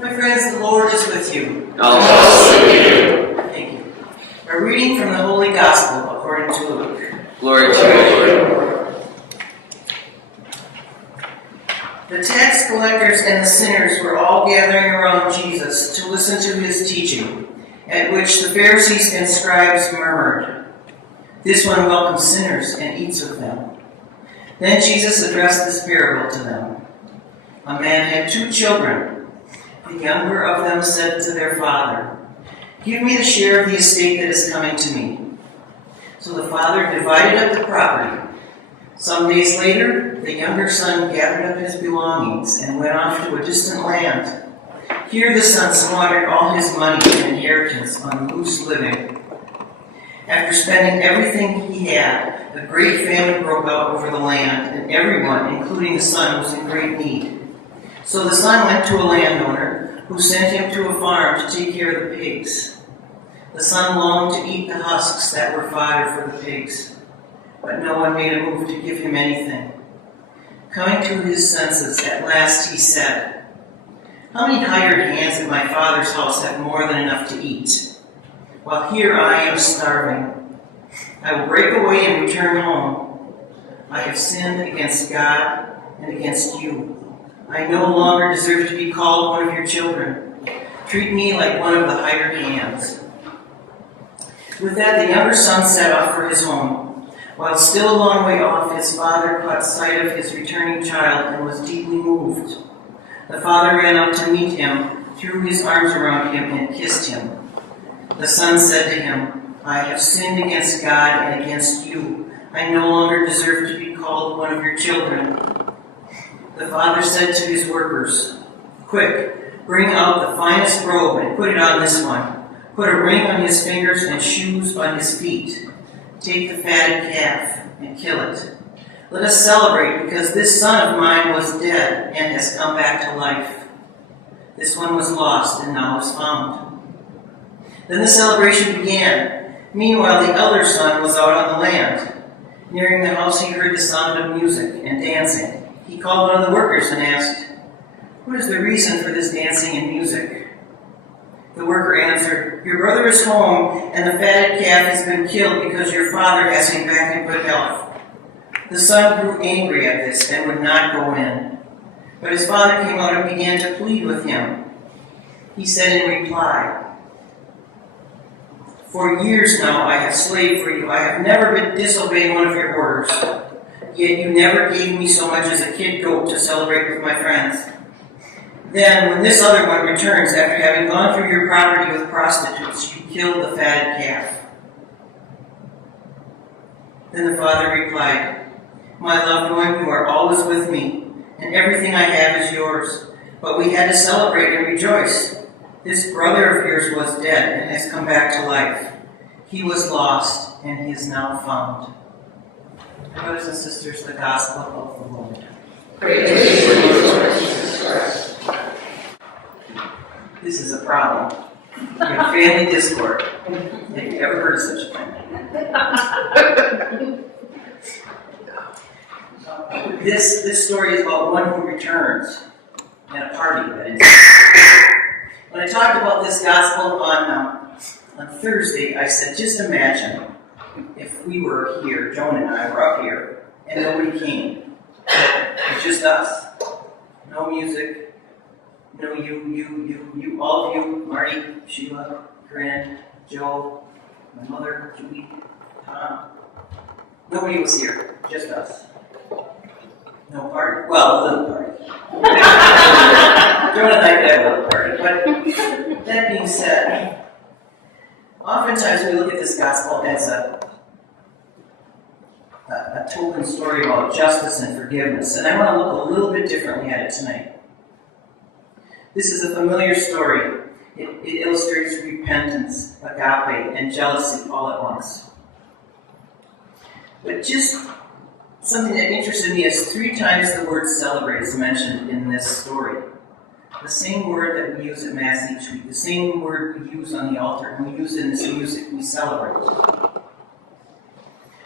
My friends, the Lord is with you. Also with you. Thank you. A reading from the Holy Gospel according to Luke. Glory to you, Lord. The tax collectors and the sinners were all gathering around Jesus to listen to his teaching, at which the Pharisees and scribes murmured, "This one welcomes sinners and eats with them." Then Jesus addressed this parable to them. A man had 2 children. The younger of them said to their father, "Give me the share of the estate that is coming to me." So the father divided up the property. Some days later, the younger son gathered up his belongings and went off to a distant land. Here the son squandered all his money and inheritance on loose living. After spending everything he had, a great famine broke out over the land, and everyone, including the son, was in great need. So the son went to a landowner who sent him to a farm to take care of the pigs. The son longed to eat the husks that were fodder for the pigs, but no one made a move to give him anything. Coming to his senses, at last he said, "How many hired hands at my father's house have more than enough to eat? While here I am starving. I will break away and return home. I have sinned against God and against you. I no longer deserve to be called one of your children. Treat me like one of the hired hands." With that, the younger son set off for his home. While still a long way off, his father caught sight of his returning child and was deeply moved. The father ran up to meet him, threw his arms around him, and kissed him. The son said to him, "I have sinned against God and against you. I no longer deserve to be called one of your children." The father said to his workers, "Quick, bring out the finest robe and put it on this one. Put a ring on his fingers and shoes on his feet. Take the fatted calf and kill it. Let us celebrate, because this son of mine was dead and has come back to life. This one was lost and now is found." Then the celebration began. Meanwhile, the elder son was out on the land. Nearing the house, he heard the sound of music and dancing. He called one of the workers and asked, "What is the reason for this dancing and music?" The worker answered, "Your brother is home, and the fatted calf has been killed because your father has him back in good health." The son grew angry at this and would not go in. But his father came out and began to plead with him. He said in reply, "For years now I have slaved for you. I have never been disobeying one of your orders. Yet you never gave me so much as a kid goat to celebrate with my friends. Then, when this other one returns after having gone through your property with prostitutes, you kill the fatted calf." Then the father replied, "My loved one, you are always with me, and everything I have is yours. But we had to celebrate and rejoice. This brother of yours was dead and has come back to life. He was lost, and he is now found." Brothers and sisters, the Gospel of the Lord. Praise to you, Lord Jesus Christ. This is a problem. We have family discord. Have you ever heard of such a thing? This story is about one who returns at a party, that is. When I talked about this gospel on Thursday, I said, just imagine if we were here, Joan and I were up here, and nobody came. It's just us. No music. No you, all of you, Marty, Sheila, Corinne, Joe, my mother, Julie, Tom. Nobody was here, just us. No party. Well, a little party. Joan and I could have a little party. But that being said, oftentimes we look at this gospel as a token story about justice and forgiveness, and I want to look a little bit differently at it tonight. This is a familiar story. It illustrates repentance, agape, and jealousy all at once. But just something that interested me is 3 times the word celebrate is mentioned in this story. The same word that we use at Mass each week, the same word we use on the altar, and we use it in this music, we celebrate.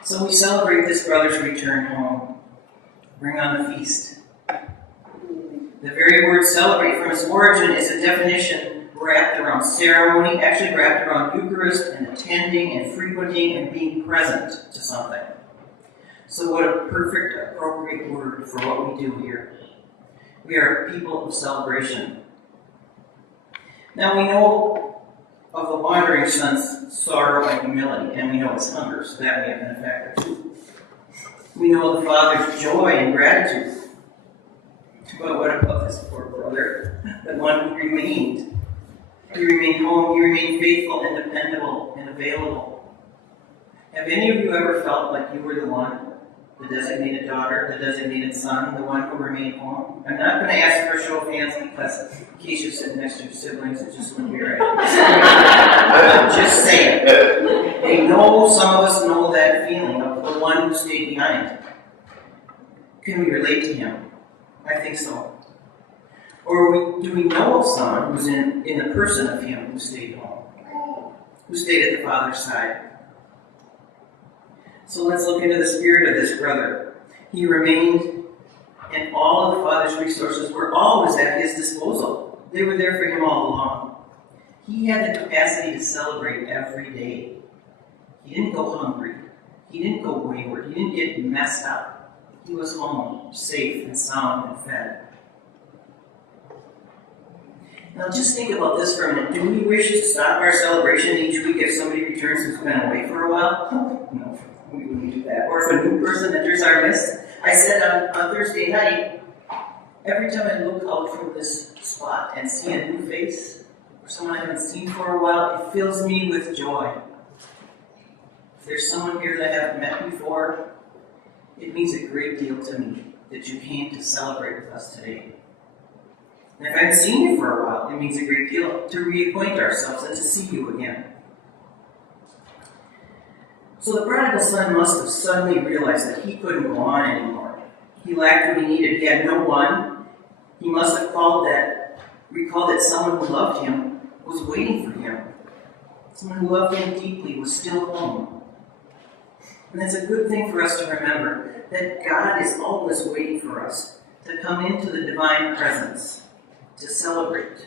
So we celebrate this brother's return home. Bring on the feast. The very word celebrate from its origin is a definition wrapped around ceremony, actually wrapped around Eucharist and attending and frequenting and being present to something. So what a perfect, appropriate word for what we do here. We are people of celebration. Now we know of the wandering son's sorrow and humility, and we know his hunger, so that may have been a factor too. We know the father's joy and gratitude. But what about this poor brother, the one who remained? He remained home, he remained faithful and dependable and available. Have any of you ever felt like you were the one, the designated daughter, the designated son, the one who remained home? I'm not going to ask for a show of hands because in case you're sitting next to your siblings, it just wouldn't be right. I'm just saying. They know, some of us know that feeling of the one who stayed behind. Can we relate to him? I think so. Or do we know of someone who's in the person of him who stayed home, who stayed at the Father's side? So let's look into the spirit of this brother. He remained, and all of the Father's resources were always at his disposal. They were there for him all along. He had the capacity to celebrate every day. He didn't go hungry. He didn't go wayward. He didn't get messed up. He was home, safe and sound and fed. Now just think about this for a minute. Do we wish to stop our celebration each week if somebody returns who's been away for a while? No, we wouldn't do that. Or if a new person enters our midst. I said on Thursday night, every time I look out from this spot and see a new face, or someone I haven't seen for a while, it fills me with joy. If there's someone here that I haven't met before, it means a great deal to me that you came to celebrate with us today. And if I haven't seen you for a while, it means a great deal to reacquaint ourselves and to see you again. So the prodigal son must have suddenly realized that he couldn't go on anymore. He lacked what he needed. He had no one. He must have recalled that someone who loved him was waiting for him. Someone who loved him deeply was still home. And that's a good thing for us to remember, that God is always waiting for us to come into the divine presence, to celebrate,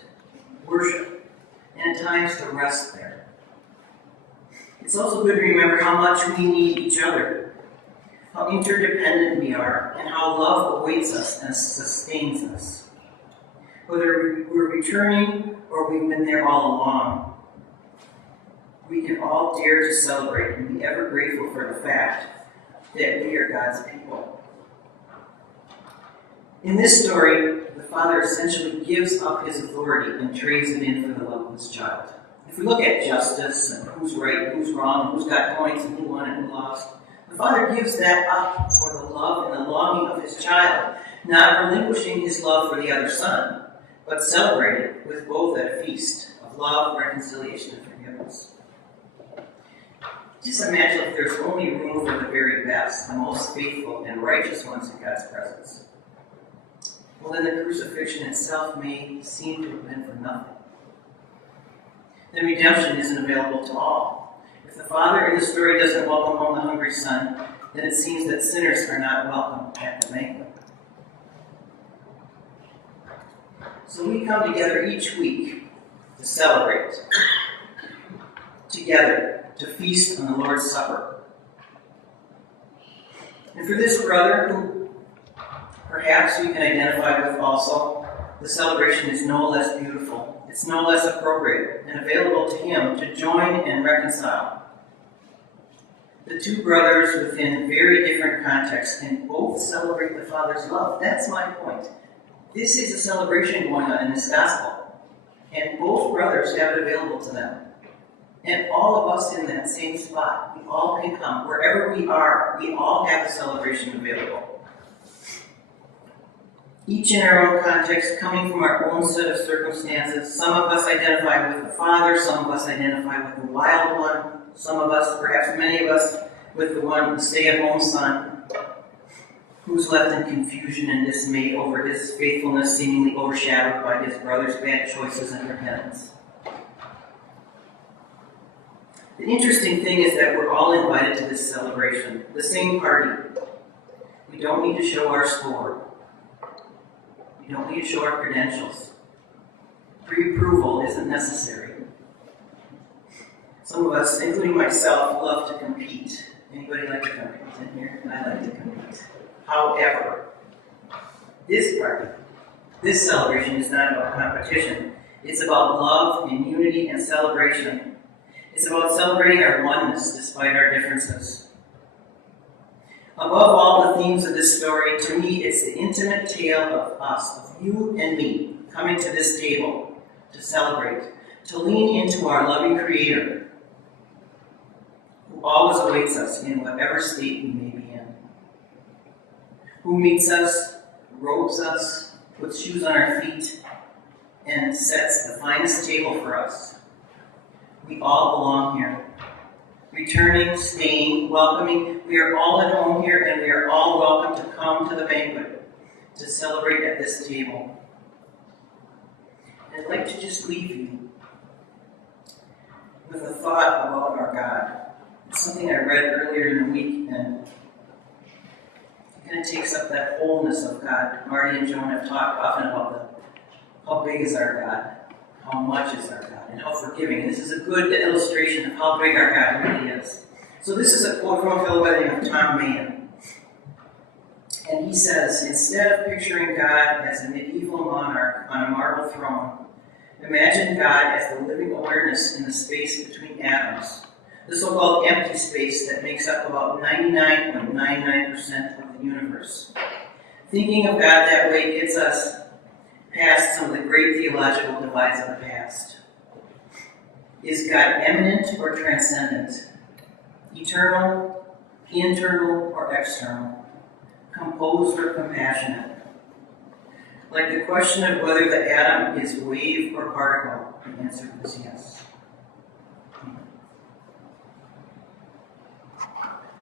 worship, and at times to rest there. It's also good to remember how much we need each other, how interdependent we are, and how love awaits us and sustains us. Whether we're returning or we've been there all along, we can all dare to celebrate and be ever grateful for the fact that we are God's people. In this story, the father essentially gives up his authority and trades it in for the love of his child. If we look at justice and who's right, who's wrong, who's got points and who won and who lost, the father gives that up for the love and the longing of his child, not relinquishing his love for the other son, but celebrating with both at a feast of love, reconciliation, and forgiveness. Just imagine if there's only room for the very best, the most faithful and righteous ones in God's presence. Well, then the crucifixion itself may seem to have been for nothing. Then redemption isn't available to all. If the father in the story doesn't welcome home the hungry son, then it seems that sinners are not welcome at the banquet. So we come together each week to celebrate, together, to feast on the Lord's Supper. And for this brother, who perhaps we can identify with also, the celebration is no less beautiful, it's no less appropriate and available to him to join and reconcile. The two brothers within very different contexts can both celebrate the Father's love. That's my point. This is a celebration going on in this gospel, and both brothers have it available to them. And all of us in that same spot, we all can come. Wherever we are, we all have the celebration available. Each in our own context, coming from our own set of circumstances. Some of us identify with the Father, some of us identify with the wild one, some of us, perhaps many of us, with the stay-at-home son, who's left in confusion and dismay over his faithfulness seemingly overshadowed by his brother's bad choices and repentance. The interesting thing is that we're all invited to this celebration, the same party. We don't need to show our score. We don't need to show our credentials. Pre-approval isn't necessary. Some of us, including myself, love to compete. Anybody like to compete in here? I like to compete. However, this party, this celebration is not about competition. It's about love and unity and celebration. It's about celebrating our oneness despite our differences. Above all the themes of this story, to me, it's the intimate tale of us, of you and me, coming to this table to celebrate, to lean into our loving Creator, who always awaits us in whatever state we may be in, who meets us, robes us, puts shoes on our feet, and sets the finest table for us. We all belong here. Returning, staying, welcoming, we are all at home here, and we are all welcome to come to the banquet to celebrate at this table. And I'd like to just leave you with a thought about our God. It's something I read earlier in the week, and it kind of takes up that wholeness of God. Marty and Joan have talked often about how big is our God, how much is our God, and how forgiving. And this is a good illustration of how big our God really is. So this is a quote from a fellow by the name of Tom Mann. And he says, instead of picturing God as a medieval monarch on a marble throne, imagine God as the living awareness in the space between atoms, the so-called empty space that makes up about 99.99% of the universe. Thinking of God that way gets us past some of the great theological divides of the past. Is God eminent or transcendent? Eternal, internal, or external? Composed or compassionate? Like the question of whether the atom is wave or particle, the answer is yes.